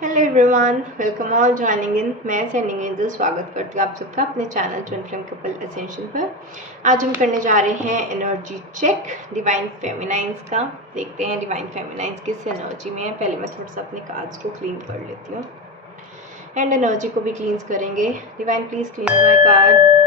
Hello everyone, welcome all joining in. मैं sending end स्वागत करती हूँ आप सबका अपने channel twin flame couple essential पर। आज हम करने जा रहे हैं एनर्जी चेक डिवाइन फेमिनाइंस का। देखते हैं डिवाइन फेमिनाइंस किस एनर्जी में है। पहले मैं थोड़ा सा अपने कार्ड्स को क्लीन कर लेती हूँ एंड एनर्जी को भी क्लींस करेंगे। Divine please clean my card.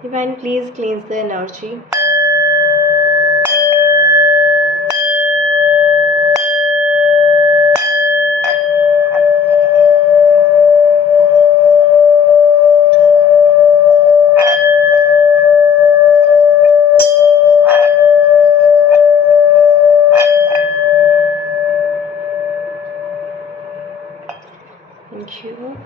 Divine, please cleanse the energy. Thank you.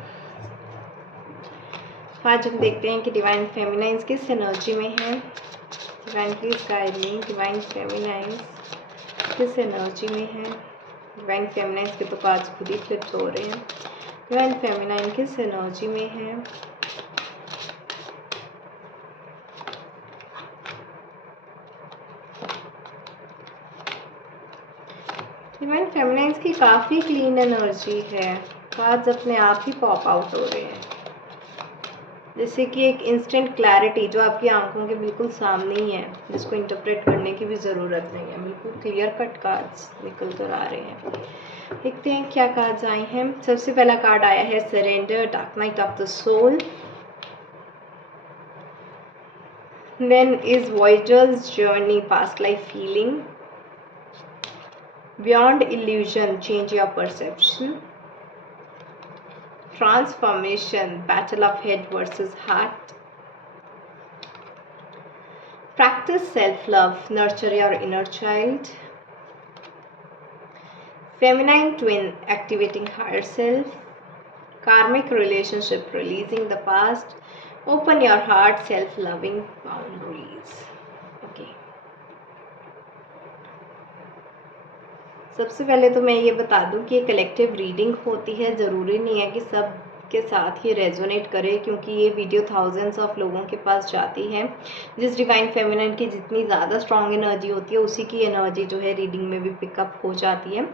आज हम देखते हैं कि डिवाइन फेमिनाइंस किस एनर्जी में है। Divine please guide me. Divine feminines किस एनर्जी में है। डिवाइन फेमिनाइंस के तो कार्ड्स खुद ही फ्लिप्स हो रहे हैं। डिवाइन फेमिनाइन किस एनर्जी में है। डिवाइन फेमिनाइंस की काफ़ी क्लीन एनर्जी है। कार्ड्स अपने आप ही पॉप आउट हो रहे हैं, जैसे कि एक इंस्टेंट क्लैरिटी जो आपकी आंखों के बिल्कुल सामने ही है, जिसको इंटरप्रेट करने की भी ज़रूरत नहीं है। बिल्कुल क्लियर कट कार्ड्स निकल कर आ रहे हैं। देखते हैं क्या कार्ड्स आए हैं। सबसे पहला कार्ड आया है surrender, dark night of the soul. Then is voyagers journey, past life feeling, beyond illusion, change your perception, transformation, battle of head versus heart, practice self-love, nurture your inner child, feminine twin, activating higher self, karmic relationship, releasing the past, open your heart, self-loving boundaries. Okay. सबसे पहले तो मैं ये बता दूं कि ये collective reading होती है। ज़रूरी नहीं है कि सब के साथ ही रेजोनेट करे, क्योंकि ये वीडियो थाउजेंड्स ऑफ लोगों के पास जाती है। जिस डिवाइन फेमिनिन की जितनी ज़्यादा स्ट्रॉन्ग एनर्जी होती है, उसी की एनर्जी जो है रीडिंग में भी पिकअप हो जाती है।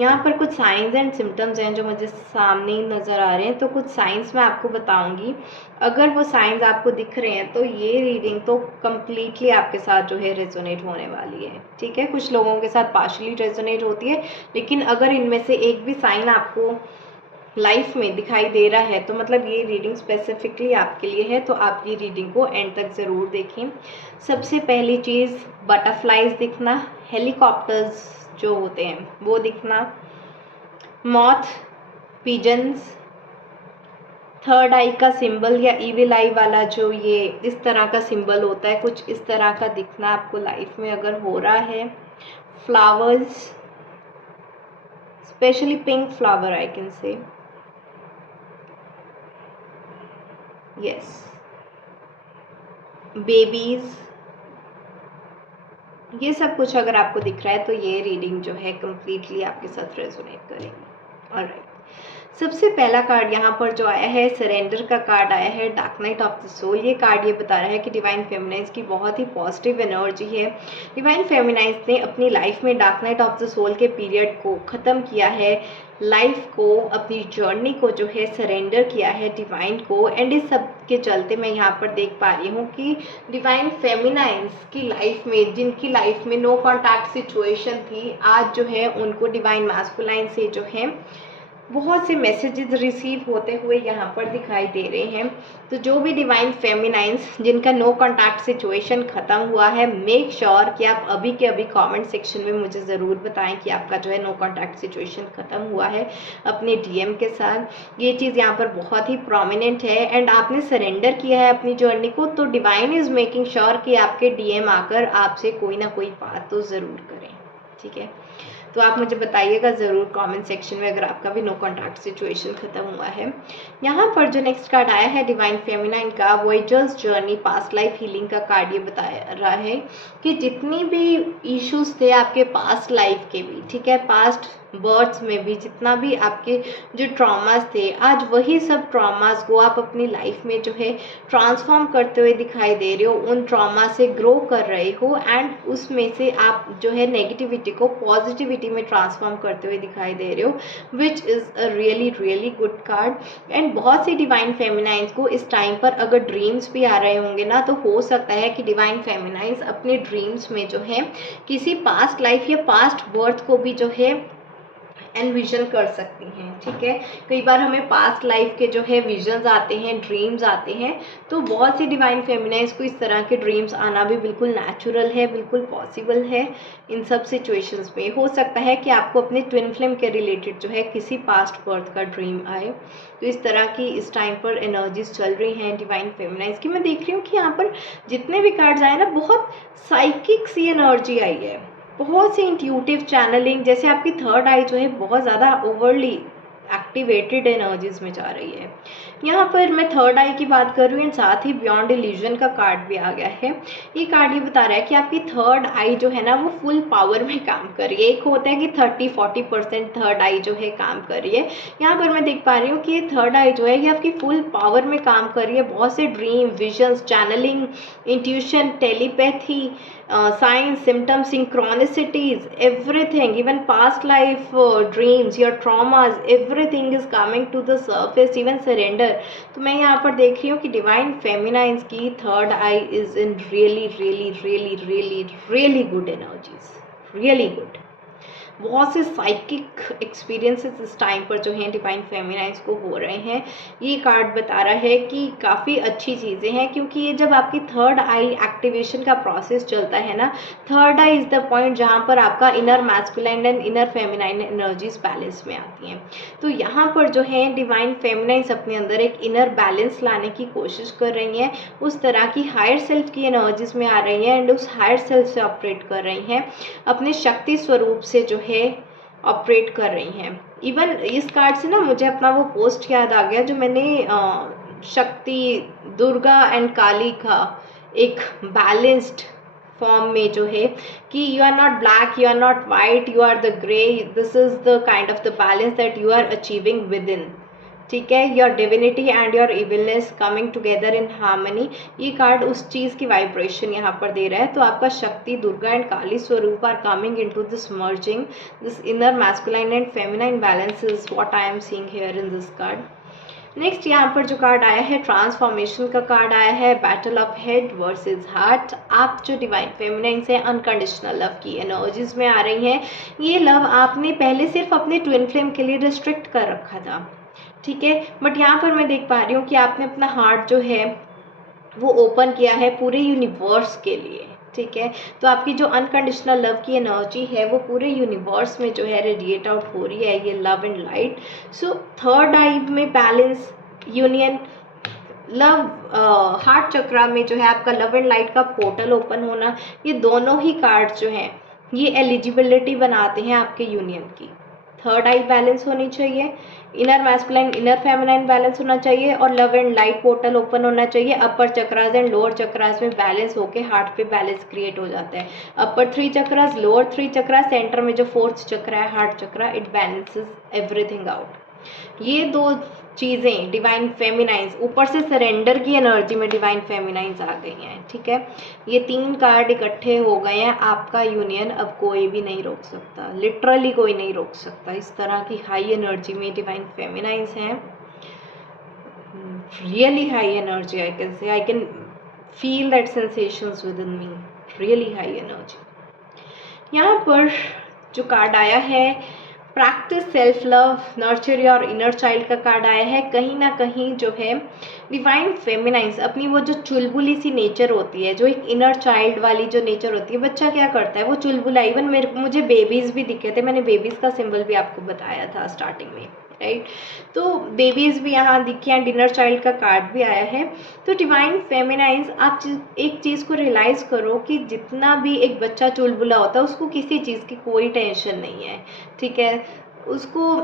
यहाँ पर कुछ साइंस एंड सिम्टम्स हैं जो मुझे सामने ही नज़र आ रहे हैं, तो कुछ साइंस मैं आपको बताऊँगी। अगर वो साइंस आपको दिख रहे हैं तो ये रीडिंग तो कम्प्लीटली आपके साथ जो है रेजोनेट होने वाली है। ठीक है, कुछ लोगों के साथ पार्शली रेजोनेट होती है, लेकिन अगर इनमें से एक भी साइन आपको लाइफ में दिखाई दे रहा है तो मतलब ये रीडिंग स्पेसिफिकली आपके लिए है। तो आप ये रीडिंग को एंड तक ज़रूर देखें। सबसे पहली चीज़, बटरफ्लाइज दिखना, हेलीकॉप्टर्स जो होते हैं वो दिखना, मॉथ, पिजन्स, थर्ड आई का सिंबल या इविल आई वाला जो ये इस तरह का सिंबल होता है, कुछ इस तरह का दिखना आपको लाइफ में अगर हो रहा है। Flowers, specially pink flower I can say, yes, babies, ये सब कुछ अगर आपको दिख रहा है तो ये रीडिंग जो है कम्प्लीटली आपके साथ रेजोनेट करेगी। ऑलराइट, सबसे पहला कार्ड यहाँ पर जो आया है सरेंडर का कार्ड आया है, dark night of the soul. ये कार्ड ये बता रहा है कि डिवाइन फेमिनाइंस की बहुत ही पॉजिटिव एनर्जी है। डिवाइन फेमिनाइंस ने अपनी लाइफ में dark night of the soul के पीरियड को ख़त्म किया है, लाइफ को, अपनी जर्नी को जो है सरेंडर किया है डिवाइन को। एंड इस सब के चलते मैं यहाँ पर देख पा रही हूँ कि डिवाइन फेमिनाइंस की लाइफ में, जिनकी लाइफ में नो कॉन्टैक्ट सिचुएशन थी, आज जो है उनको डिवाइन मैस्कुलाइन से जो है बहुत से मैसेजेस रिसीव होते हुए यहाँ पर दिखाई दे रहे हैं। तो जो भी डिवाइन फेमिनाइंस जिनका नो कॉन्टैक्ट सिचुएशन ख़त्म हुआ है, मेक श्योर कि आप अभी के अभी कमेंट सेक्शन में मुझे ज़रूर बताएं कि आपका जो है नो कॉन्टैक्ट सिचुएशन ख़त्म हुआ है अपने डीएम के साथ। ये चीज़ यहाँ पर बहुत ही प्रोमिनेंट है एंड आपने सरेंडर किया है अपनी जर्नी को, तो डिवाइन इज़ मेकिंग श्योर कि आपके डीएम आकर आपसे कोई ना कोई बात तो ज़रूर करें। ठीक है, तो आप मुझे बताइएगा ज़रूर कमेंट सेक्शन में अगर आपका भी नो कॉन्टैक्ट सिचुएशन ख़त्म हुआ है। यहाँ पर जो नेक्स्ट कार्ड आया है डिवाइन फेमिनाइन का, voyagers journey, past life healing का कार्ड ये बता रहा है कि जितनी भी इश्यूज थे आपके पास्ट लाइफ के भी, ठीक है, पास्ट बर्थ्स में भी जितना भी आपके जो ट्रॉमास थे, आज वही सब ट्रॉमास को आप अपनी लाइफ में जो है ट्रांसफॉर्म करते हुए दिखाई दे रहे हो, उन ट्रॉमा से ग्रो कर रहे हो एंड उसमें से आप जो है नेगेटिविटी को पॉजिटिविटी में ट्रांसफॉर्म करते हुए दिखाई दे रहे हो, which is a really really good card. And बहुत सी डिवाइन फेमिनाइंस को इस टाइम पर अगर ड्रीम्स भी आ रहे होंगे ना, तो हो सकता है कि डिवाइन फेमिनाइंस अपने ड्रीम्स में जो है किसी पास्ट लाइफ या पास्ट बर्थ को भी जो है एनविजन कर सकती हैं। ठीक है, कई बार हमें पास्ट लाइफ के जो है विजन्स आते हैं, ड्रीम्स आते हैं, तो बहुत सी डिवाइन फेमिनाइंस को इस तरह के ड्रीम्स आना भी बिल्कुल नेचुरल है, बिल्कुल पॉसिबल है। इन सब सिचुएशंस में हो सकता है कि आपको अपने ट्विन फ्लेम के रिलेटेड जो है किसी पास्ट बर्थ का ड्रीम आए। तो इस तरह की इस टाइम पर एनर्जीज चल रही हैं डिवाइन फेमिनाइंस की। मैं देख रही हूँ कि यहाँ पर जितने भी कार्ड्स आए ना, बहुत साइकिक सी एनर्जी आई है, बहुत सी इंट्यूटिव चैनलिंग, जैसे आपकी थर्ड आई जो है बहुत ज़्यादा ओवरली एक्टिवेटेड एनर्जीज में जा रही है। यहाँ पर मैं थर्ड आई की बात कर रही हूँ एंड साथ ही बियॉन्ड इल्यूजन का कार्ड भी आ गया है। ये कार्ड ये बता रहा है कि आपकी थर्ड आई जो है ना वो फुल पावर में काम कर रही है। एक होता है कि 30-40% थर्ड आई जो है काम कर रही है, यहाँ पर मैं देख पा रही हूँ कि ये थर्ड आई जो है ये आपकी फुल पावर में काम कर रही है। बहुत से dream, visions, channelling, intuition, telepathy, signs, symptoms, synchronicities, everything, even past life dreams, your traumas, everything is coming to the surface, even surrender। तो मैं यहाँ पर देख रही हूँ कि डिवाइन फेमिनाइंस की third I is in really really really really really good energies, really good. बहुत से साइकिक एक्सपीरियंसेस इस टाइम पर जो हैं डिवाइन फेमिनाइंस को हो रहे हैं। ये कार्ड बता रहा है कि काफ़ी अच्छी चीज़ें हैं, क्योंकि ये जब आपकी थर्ड आई एक्टिवेशन का प्रोसेस चलता है ना, third I is the point जहाँ पर आपका inner masculine and inner feminine energies balance में आती हैं। तो यहाँ पर जो है डिवाइन फेमिनाइंस अपने अंदर एक इनर बैलेंस लाने की कोशिश कर रही हैं, उस तरह की हायर सेल्फ की एनर्जीज में आ रही हैं एंड उस हायर सेल्फ से ऑपरेट कर रही हैं, अपने शक्ति स्वरूप से जो है ऑपरेट कर रही हैं। इवन इस कार्ड से ना मुझे अपना वो पोस्ट याद आ गया जो मैंने शक्ति, दुर्गा एंड काली का एक बैलेंस्ड फॉर्म में जो है कि you are not black, you are not white, you are the grey, this is the kind of the balance that you are achieving within. ठीक है, your divinity and your evilness coming together in harmony. ये card उस चीज़ की vibration यहाँ पर दे रहा है। तो आपका शक्ति, Durga and Kali swaroop are coming into this merging, this inner masculine and feminine balance is what I am seeing here in this card. Next यहाँ पर जो कार्ड आया है ट्रांसफॉर्मेशन का कार्ड आया है, battle of head versus heart. आप जो डिवाइन फेमिनाइन से अनकंडीशनल लव की एनर्जीज में आ रही हैं, ये लव आपने पहले सिर्फ अपने ट्विन फ्लेम के लिए रिस्ट्रिक्ट कर रखा था। ठीक है, बट यहाँ पर मैं देख पा रही हूँ कि आपने अपना हार्ट जो है वो ओपन किया है पूरे यूनिवर्स के लिए। ठीक है, तो आपकी जो अनकंडीशनल लव की एनर्जी है वो पूरे यूनिवर्स में जो है रेडिएट आउट हो रही है, ये love and light. So third eye में balance, union, love, heart chakra में जो है आपका लव एंड लाइट का पोर्टल ओपन होना, ये दोनों ही कार्ड जो हैं ये एलिजिबिलिटी बनाते हैं आपके यूनियन की। थर्ड आई बैलेंस होनी चाहिए, inner masculine inner feminine balance होना चाहिए और love and light portal open होना चाहिए। अपर चक्रास एंड लोअर चक्रास में बैलेंस होके हार्ट पे बैलेंस क्रिएट हो जाता है। अपर 3 चक्रास, लोअर 3 चक्रास, सेंटर में जो 4th चक्रा है heart chakra, it balances everything out. ये दो चीज़ें डिवाइन फेमिनाइंस, ऊपर से सरेंडर की एनर्जी में डिवाइन फेमिनाइंस आ गई हैं। ठीक है, ये 3 कार्ड इकट्ठे हो गए हैं, आपका यूनियन अब कोई भी नहीं रोक सकता, लिटरली कोई नहीं रोक सकता। इस तरह की हाई एनर्जी में डिवाइन फेमिनाइंस हैं, really high energy. I can say, I can feel that sensations with in me, really high energy. यहाँ पर जो कार्ड आया है practice self love, nurture your inner child का कार्ड आया है। कहीं ना कहीं जो है डिवाइन फेमिनाइंस अपनी वो जो चुलबुली सी नेचर होती है, जो एक इनर चाइल्ड वाली जो नेचर होती है, बच्चा क्या करता है वो चुलबुला, इवन मुझे बेबीज़ भी दिखे थे, मैंने बेबीज़ का सिंबल भी आपको बताया था स्टार्टिंग में, राइट। तो बेबीज़ भी यहाँ दिखे हैं, डिनर चाइल्ड का कार्ड भी आया है। तो डिवाइन फेमिनाइंस, आप एक चीज़ को रियलाइज़ करो कि जितना भी एक बच्चा चुलबुला होता है उसको किसी चीज़ की कोई टेंशन नहीं है। ठीक है, उसको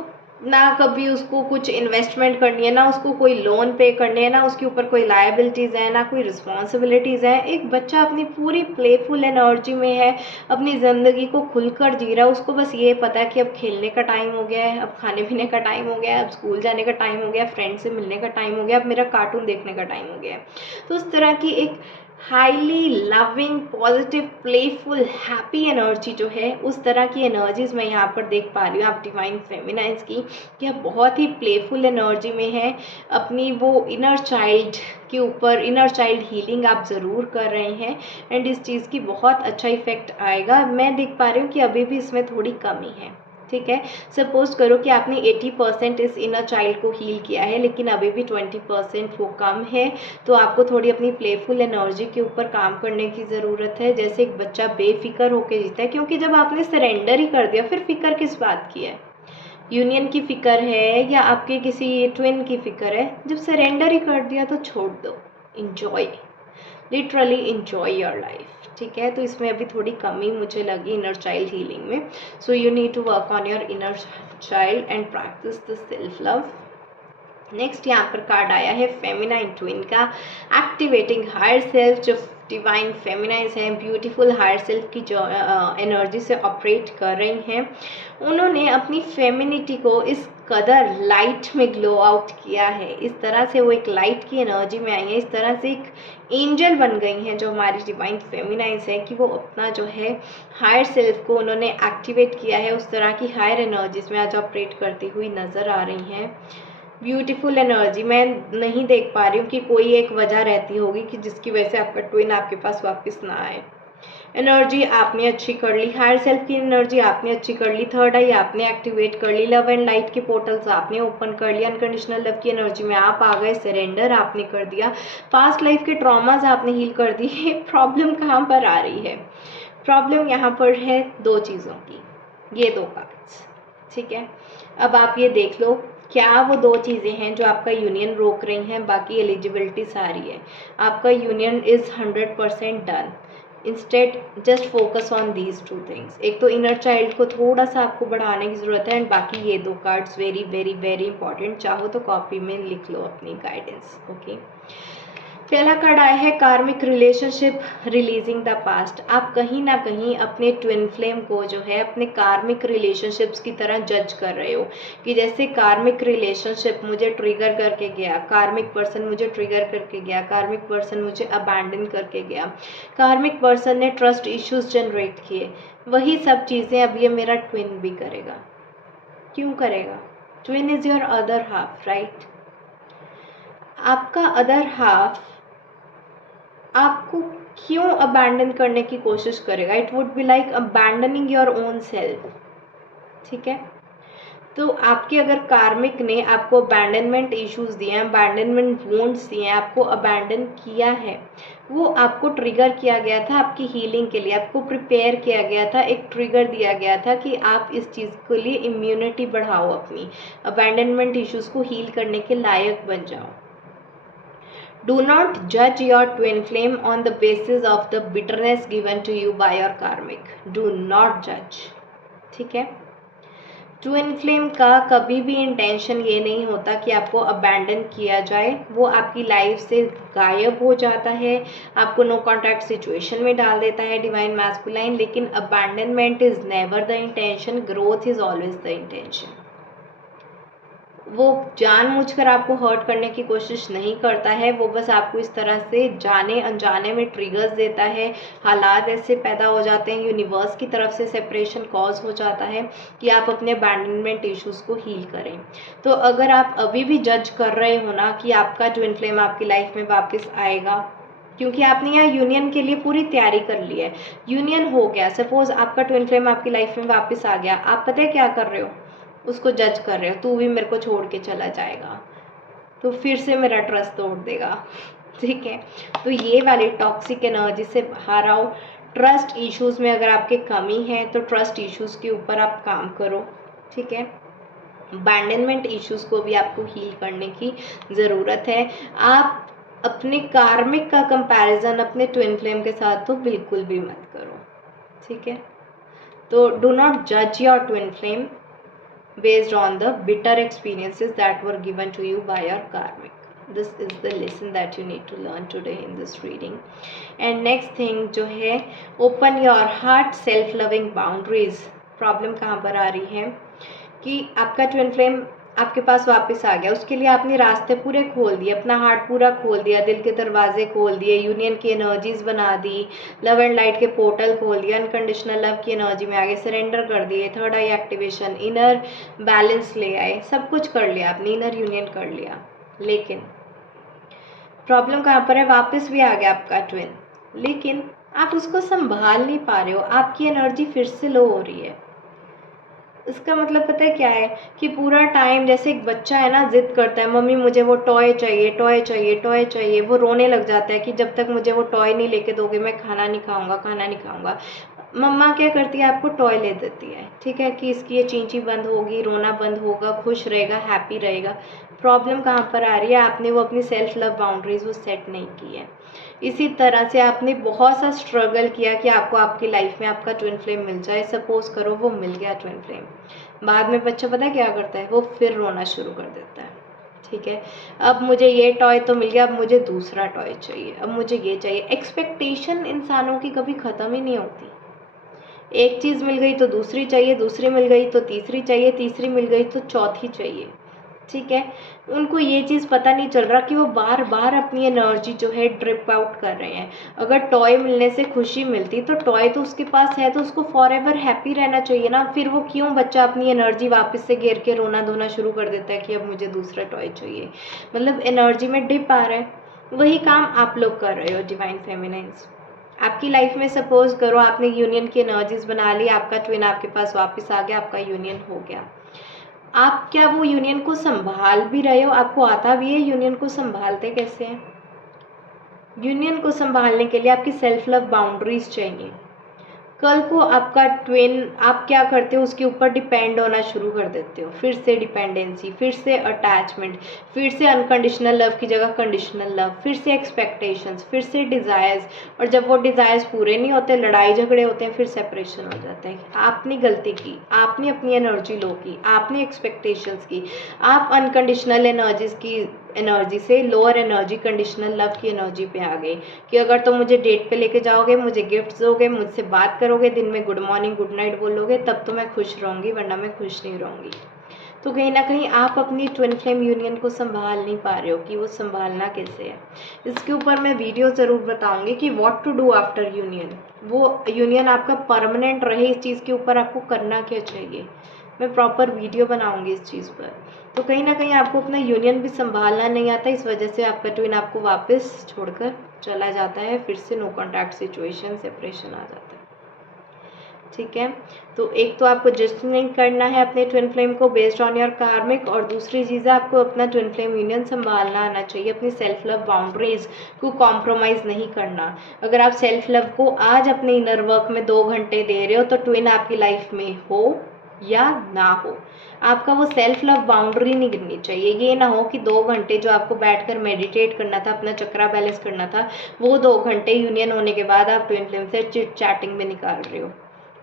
ना कभी उसको कुछ इन्वेस्टमेंट करनी है, ना उसको कोई लोन पे करनी है, ना उसके ऊपर कोई लायबिलिटीज़ है, ना कोई रिस्पॉन्सिबिलिटीज़ है। एक बच्चा अपनी पूरी प्लेफुल एनर्जी में है, अपनी ज़िंदगी को खुलकर जी रहा है। उसको बस ये पता है कि अब खेलने का टाइम हो गया है, अब खाने पीने का टाइम हो गया है, अब स्कूल जाने का टाइम हो गया, फ्रेंड से मिलने का टाइम हो गया, अब मेरा कार्टून देखने का टाइम हो गया है। तो उस तरह की एक highly loving, positive, playful, happy energy जो है, उस तरह की एनर्जीज मैं यहाँ पर देख पा रही हूँ आप डिवाइन फेमिनाइन्स की, कि आप बहुत ही प्लेफुल एनर्जी में है। अपनी वो इनर चाइल्ड के ऊपर इनर चाइल्ड हीलिंग आप ज़रूर कर रहे हैं, एंड इस चीज़ की बहुत अच्छा इफेक्ट आएगा। मैं देख पा रही हूँ कि अभी भी इसमें थोड़ी कमी है, ठीक है। सपोज करो कि आपने 80% इस इनर चाइल्ड को हील किया है, लेकिन अभी भी 20% वो कम है, तो आपको थोड़ी अपनी प्लेफुल एनर्जी के ऊपर काम करने की ज़रूरत है। जैसे एक बच्चा बेफिक्र होकर जीता है, क्योंकि जब आपने सरेंडर ही कर दिया, फिर फिक्र किस बात की है? यूनियन की फ़िक्र है या आपके किसी ट्विन की फ़िक्र है? जब सरेंडर ही कर दिया तो छोड़ दो, enjoy, literally enjoy your life, ठीक है। तो इसमें अभी थोड़ी कमी मुझे लगी इनर चाइल्ड हीलिंग में। So you need to work on your inner child and practice the self love. Next यहाँ पर कार्ड आया है फेमिनाइन ट्विन का, एक्टिवेटिंग हायर सेल्फ। जो डिवाइन फेमिनाइज हैं, ब्यूटीफुल हायर सेल्फ की जो एनर्जी से ऑपरेट कर रही हैं, उन्होंने अपनी फेमिनिटी को इस कदर लाइट में ग्लो आउट किया है। इस तरह से वो एक लाइट की एनर्जी में आई है, इस तरह से एक एंजल बन गई हैं जो हमारी डिवाइन फेमिनाइज है, कि वो अपना जो है हायर सेल्फ को उन्होंने एक्टिवेट किया है। उस तरह की हायर एनर्जीज में आज ऑपरेट करती हुई नज़र आ रही हैं। ब्यूटीफुल एनर्जी, मैं नहीं देख पा रही हूँ कि कोई एक वजह रहती होगी कि जिसकी वजह से आपका ट्विन आपके पास वापस ना आए। एनर्जी आपने अच्छी कर ली, हायर सेल्फ की एनर्जी आपने अच्छी कर ली, थर्ड आई आपने एक्टिवेट कर ली, लव एंड लाइट के पोर्टल्स आपने ओपन कर लिया, अनकंडीशनल लव की एनर्जी में आप आ गए, सरेंडर आपने कर दिया, पास्ट लाइफ के ट्रॉमाज आपने हील कर दिए। प्रॉब्लम कहाँ पर आ रही है? प्रॉब्लम यहाँ पर है दो चीज़ों की, ये दो कार्ड्स, ठीक है। अब आप ये देख लो, क्या वो दो चीज़ें हैं जो आपका यूनियन रोक रही हैं? बाकी एलिजिबिलिटी सारी है, आपका union is 100% done. Instead just focus on these two things. एक तो इनर चाइल्ड को थोड़ा सा आपको बढ़ाने की ज़रूरत है, एंड बाकी ये दो cards very very very important. चाहो तो कॉपी में लिख लो अपनी गाइडेंस, ओके। पहला कार्ड आया है कार्मिक रिलेशनशिप, रिलीजिंग द पास्ट। आप कहीं ना कहीं अपने ट्विन फ्लेम को जो है अपने कार्मिक रिलेशनशिप्स की तरह जज कर रहे हो, कि जैसे कार्मिक रिलेशनशिप मुझे ट्रिगर करके गया, कार्मिक पर्सन मुझे ट्रिगर करके गया, कार्मिक पर्सन मुझे अबैंडन करके गया, कार्मिक पर्सन ने ट्रस्ट इश्यूज जनरेट किए, वही सब चीज़ें अब ये मेरा ट्विन भी करेगा। क्यों करेगा? Twin is your other half, right? आपका अदर हाफ आपको क्यों अबैंडन करने की कोशिश करेगा? It would be like abandoning your own self, ठीक है। तो आपके अगर कार्मिक ने आपको अबैंडनमेंट इश्यूज दिए हैं, अबैंडनमेंट वुंड्स दिए हैं, आपको अबैंडन किया है, वो आपको ट्रिगर किया गया था आपकी हीलिंग के लिए, आपको प्रिपेयर किया गया था, एक ट्रिगर दिया गया था कि आप इस चीज़ के लिए इम्यूनिटी बढ़ाओ, अपनी अबैंडनमेंट इश्यूज को हील करने के लायक बन जाओ। Do not judge your twin flame on the basis of the bitterness given to you by your karmic. Do not judge, ठीक है। ट्विन फ्लेम का कभी भी इंटेंशन ये नहीं होता कि आपको अबैंडन किया जाए, वो आपकी लाइफ से गायब हो जाता है, आपको नो कॉन्टैक्ट सिचुएशन में डाल देता है डिवाइन मैस्कुलाइन। लेकिन abandonment is never the intention, growth is always the intention. वो जानबूझकर आपको हर्ट करने की कोशिश नहीं करता है, वो बस आपको इस तरह से जाने अनजाने में ट्रिगर्स देता है, हालात ऐसे पैदा हो जाते हैं, यूनिवर्स की तरफ से सेपरेशन कॉज हो जाता है कि आप अपने अबैंडनमेंट इश्यूज़ को हील करें। तो अगर आप अभी भी जज कर रहे हो ना कि आपका ट्विन फ्लेम आपकी लाइफ में वापस आएगा, क्योंकि आपने यहाँ यूनियन के लिए पूरी तैयारी कर ली है, यूनियन हो गया, सपोज आपका ट्विन फ्लेम आपकी लाइफ में वापस आ गया, आप पता है क्या कर रहे हो? उसको जज कर रहे हो, तू भी मेरे को छोड़ के चला जाएगा, तो फिर से मेरा ट्रस्ट तोड़ देगा, ठीक है। तो ये वाली टॉक्सिक एनर्जी से बाहर आओ। ट्रस्ट इश्यूज़ में अगर आपके कमी है तो ट्रस्ट इश्यूज़ के ऊपर आप काम करो, ठीक है। अबैंडनमेंट इश्यूज़ को भी आपको हील करने की ज़रूरत है। आप अपने कार्मिक का कंपैरिजन अपने ट्विन फ्लेम के साथ तो बिल्कुल भी मत करो, ठीक है। तो डू नॉट जज your twin flame, based on the bitter experiences that were given to you by your karmic. This is the lesson that you need to learn today in this reading. And next thing जो है, open your heart, self loving boundaries. Problem कहाँ पर आ रही है कि आपका twin flame आपके पास वापस आ गया, उसके लिए आपने रास्ते पूरे खोल दिए, अपना हार्ट पूरा खोल दिया, दिल के दरवाजे खोल दिए, यूनियन की एनर्जीज बना दी, लव एंड लाइट के पोर्टल खोल दिया, अनकंडीशनल लव की एनर्जी में आगे सरेंडर कर दिए, थर्ड आई एक्टिवेशन, इनर बैलेंस ले आए, सब कुछ कर लिया आपने, इनर यूनियन कर लिया। लेकिन प्रॉब्लम कहाँ पर है, वापस भी आ गया आपका ट्विन, लेकिन आप उसको संभाल नहीं पा रहे हो, आपकी एनर्जी फिर से लो हो रही है। इसका मतलब पता है क्या है कि पूरा टाइम जैसे एक बच्चा है ना, जिद करता है, मम्मी मुझे वो टॉय चाहिए, टॉय चाहिए, टॉय चाहिए, वो रोने लग जाता है कि जब तक मुझे वो टॉय नहीं लेके दोगे मैं खाना नहीं खाऊंगा, खाना नहीं खाऊंगा। मम्मा क्या करती है, आपको टॉय ले देती है, ठीक है, कि इसकी ये चींची बंद होगी, रोना बंद होगा, खुश रहेगा, हैप्पी रहेगा। प्रॉब्लम कहाँ पर आ रही है, आपने वो अपनी सेल्फ लव बाउंड्रीज वो सेट नहीं की है। इसी तरह से आपने बहुत सा स्ट्रगल किया कि आपको आपकी लाइफ में आपका ट्विन फ्लेम मिल जाए, सपोज करो वो मिल गया ट्विन फ्लेम, बाद में बच्चा पता है क्या करता है, वो फिर रोना शुरू कर देता है, ठीक है, अब मुझे ये टॉय तो मिल गया, अब मुझे दूसरा टॉय चाहिए, अब मुझे ये चाहिए। एक्सपेक्टेशन इंसानों की कभी ख़त्म ही नहीं होती, एक चीज़ मिल गई तो दूसरी चाहिए, दूसरी मिल गई तो तीसरी चाहिए, तीसरी मिल गई तो चौथी चाहिए, ठीक है। उनको ये चीज़ पता नहीं चल रहा कि वो बार बार अपनी एनर्जी जो है ड्रिप आउट कर रहे हैं। अगर टॉय मिलने से खुशी मिलती तो टॉय तो उसके पास है, तो उसको फॉर एवर हैप्पी रहना चाहिए ना, फिर वो क्यों बच्चा अपनी एनर्जी वापस से घेर के रोना धोना शुरू कर देता है कि अब मुझे दूसरा टॉय चाहिए, मतलब एनर्जी में डिप आ रहा है। वही काम आप लोग कर रहे हो डिवाइन फेमिनाइंस। आपकी लाइफ में सपोज करो आपने यूनियन की एनर्जीज बना ली, आपका ट्विन आपके पास वापस आ गया, आपका यूनियन हो गया, आप क्या वो यूनियन को संभाल भी रहे हो, आपको आता भी है यूनियन को संभालते कैसे हैं। यूनियन को संभालने के लिए आपकी सेल्फ लव बाउंड्रीज चाहिए। कल को आपका ट्विन आप क्या करते हो उसके ऊपर डिपेंड होना शुरू कर देते हो, फिर से डिपेंडेंसी, फिर से अटैचमेंट, फिर से अनकंडीशनल लव की जगह कंडीशनल लव, फिर से एक्सपेक्टेशंस, फिर से डिज़ायर्स, और जब वो डिज़ायर्स पूरे नहीं होते, लड़ाई झगड़े होते हैं, फिर सेपरेशन हो जाते हैं। आपने गलती की, आपने अपनी एनर्जी लो की, आपने एक्सपेक्टेशंस की, आप अनकंडीशनल एनर्जी से लोअर एनर्जी कंडीशनल लव की एनर्जी पे आ गए कि अगर तुम मुझे डेट पे लेके जाओगे, मुझे गिफ्ट्स दोगे, मुझसे बात करोगे, दिन में गुड मॉर्निंग गुड नाइट बोलोगे, तब तो मैं खुश रहूँगी, वरना मैं खुश नहीं रहूँगी। तो कहीं ना कहीं आप अपनी ट्विन फ्लेम यूनियन को संभाल नहीं पा रहे हो कि वो संभालना कैसे है। इसके ऊपर मैं वीडियो ज़रूर बताऊंगी कि what to do after union, वो यूनियन आपका परमानेंट रहे, इस चीज़ के ऊपर आपको करना क्या चाहिए, मैं प्रॉपर वीडियो बनाऊंगी इस चीज़ पर। तो कहीं ना कहीं आपको अपना यूनियन भी संभालना नहीं आता, इस वजह से आपका ट्विन आपको वापस छोड़कर चला जाता है, फिर से नो कॉन्टैक्ट सिचुएशन, सेपरेशन आ जाता है, ठीक है। तो एक तो आपको जस्टिफाइंग करना है अपने ट्विन फ्लेम को बेस्ड ऑन योर कार्मिक, और दूसरी चीज़ है आपको अपना ट्विन फ्लेम यूनियन संभालना आना चाहिए, अपनी सेल्फ लव बाउंड्रीज को कॉम्प्रोमाइज़ नहीं करना। अगर आप सेल्फ लव को आज अपने इनर वर्क में 2 घंटे दे रहे हो, तो ट्विन आपकी लाइफ में हो या ना हो, आपका वो सेल्फ लव बाउंड्री नहीं गिरनी चाहिए। ये ना हो कि 2 घंटे जो आपको बैठकर मेडिटेट करना था, अपना चक्रा बैलेंस करना था, वो 2 घंटे यूनियन होने के बाद आप ट्विन फ्लेम से चिट चैटिंग में निकाल रहे हो।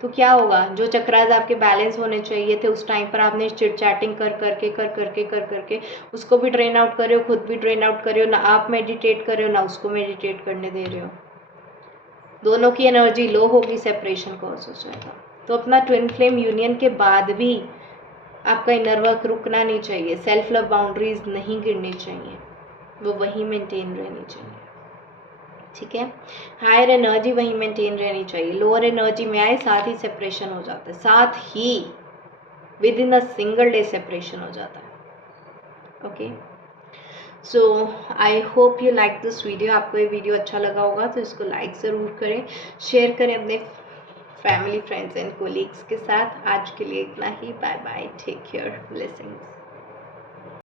तो क्या होगा, जो चक्रास आपके बैलेंस होने चाहिए थे उस टाइम पर आपने चिट चैटिंग कर करके उसको भी ड्रेन आउट कर रहे हो, खुद भी ड्रेन आउट कर रहे हो, ना आप मेडिटेट कर रहे हो ना उसको मेडिटेट करने दे रहे हो, दोनों की एनर्जी लो होगी, सेपरेशन कॉज हो जाएगा। तो अपना ट्विन फ्लेम यूनियन के बाद भी आपका इनर वर्क रुकना नहीं चाहिए, सेल्फ लव बाउंड्रीज नहीं गिरनी चाहिए, वो वही मेंटेन रहनी चाहिए, ठीक है। हायर एनर्जी वही मेंटेन रहनी चाहिए, लोअर एनर्जी में आए साथ ही सेपरेशन हो जाता है, साथ ही within a single day separation हो जाता है, okay. So I hope you like this video, आपको ये वीडियो अच्छा लगा होगा तो इसको लाइक ज़रूर करें, शेयर करें अपने फैमिली, फ्रेंड्स एंड कोलीग्स के साथ। आज के लिए इतना ही, bye bye, take care, blessings.